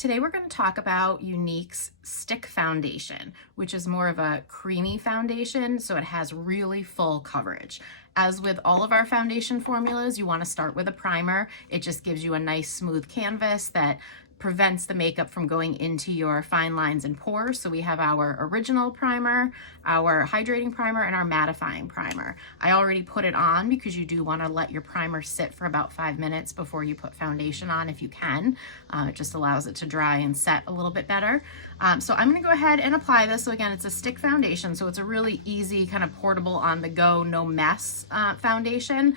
Today we're going to talk about Younique's Stick Foundation, which is more of a creamy foundation, so it has really full coverage. As with all of our foundation formulas, you want to start with a primer. It just gives you a nice smooth canvas that prevents the makeup from going into your fine lines and pores. So we have our original primer, our hydrating primer, and our mattifying primer. I already put it on because you do want to let your primer sit for about 5 minutes before you put foundation on if you can. It just allows it to dry and set a little bit better. So I'm going to go ahead and apply this. So again, it's a stick foundation, so it's a really easy kind of portable on the go, no mess foundation.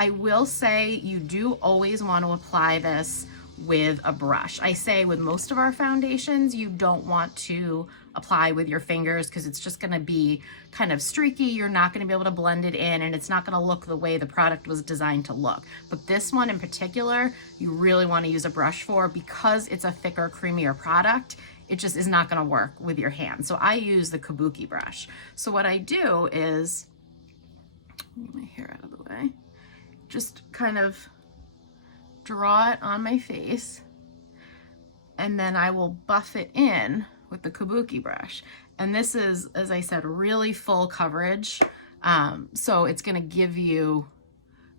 I will say you do always want to apply this with a brush. I say with most of our foundations, you don't want to apply with your fingers because it's just going to be kind of streaky. You're not going to be able to blend it in, and it's not going to look the way the product was designed to look. But this one in particular, you really want to use a brush for because it's a thicker, creamier product. It just is not going to work with your hand. So I use the kabuki brush. So what I do is, get my hair out of the way, just kind of draw it on my face, and then I will buff it in with the kabuki brush. And this is, as I said, really full coverage. So it's going to give you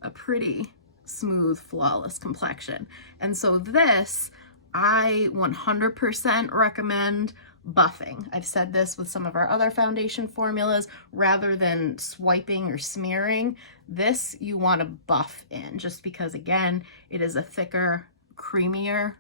a pretty smooth, flawless complexion. And so this, I 100% recommend buffing. I've said this with some of our other foundation formulas, rather than swiping or smearing, this you want to buff in, just because again, it is a thicker, creamier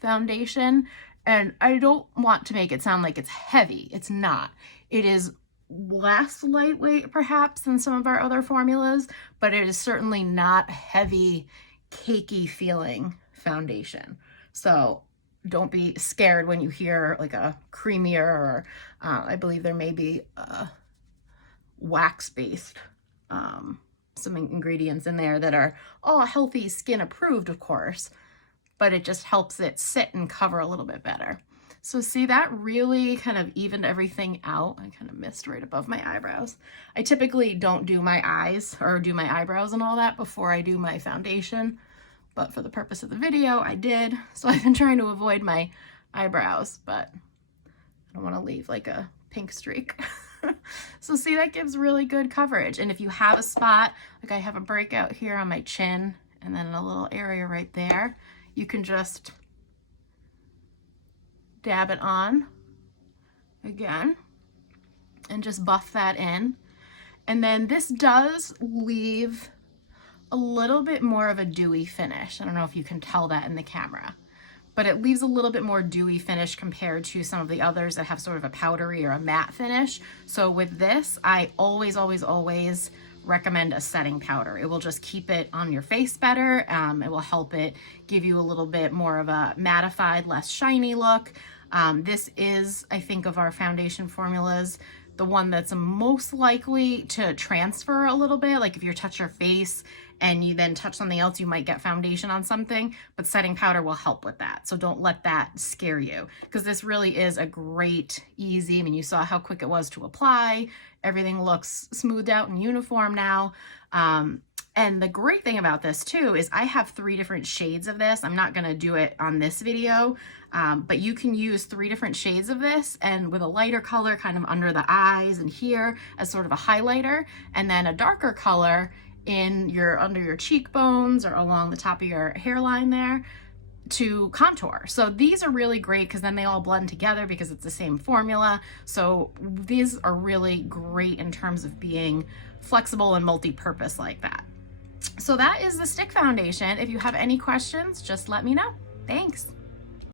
foundation. And I don't want to make it sound like it's heavy. It's not. It is less lightweight perhaps than some of our other formulas, but it is certainly not heavy, cakey feeling foundation. So don't be scared when you hear like a creamier, or I believe there may be wax-based some ingredients in there that are all healthy, skin approved, of course, but it just helps it sit and cover a little bit better. So see, that really kind of evened everything out. I kind of missed right above my eyebrows. I typically don't do my eyes or do my eyebrows and all that before I do my foundation, but for the purpose of the video, I did. So I've been trying to avoid my eyebrows, but I don't want to leave like a pink streak. So see, that gives really good coverage. And if you have a spot, like I have a breakout here on my chin and then a little area right there, you can just dab it on again and just buff that in. And then this does leave a little bit more of a dewy finish. I don't know if you can tell that in the camera, but it leaves a little bit more dewy finish compared to some of the others that have sort of a powdery or a matte finish. So with this, I always recommend a setting powder. It will just keep it on your face better. It will help it give you a little bit more of a mattified, less shiny look. This is, I think, of our foundation formulas, the one that's most likely to transfer a little bit. Like if you touch your face and you then touch something else, you might get foundation on something, but setting powder will help with that. So don't let that scare you, because this really is a great, easy, I mean, you saw how quick it was to apply. Everything looks smoothed out and uniform now. And the great thing about this too is I have 3 different shades of this. I'm not gonna do it on this video, but you can use 3 different shades of this, and with a lighter color kind of under the eyes and here as sort of a highlighter, and then a darker color in under your cheekbones or along the top of your hairline there to contour. So these are really great because then they all blend together because it's the same formula. So these are really great in terms of being flexible and multi-purpose like that. So that is the stick foundation. If you have any questions, just let me know. Thanks.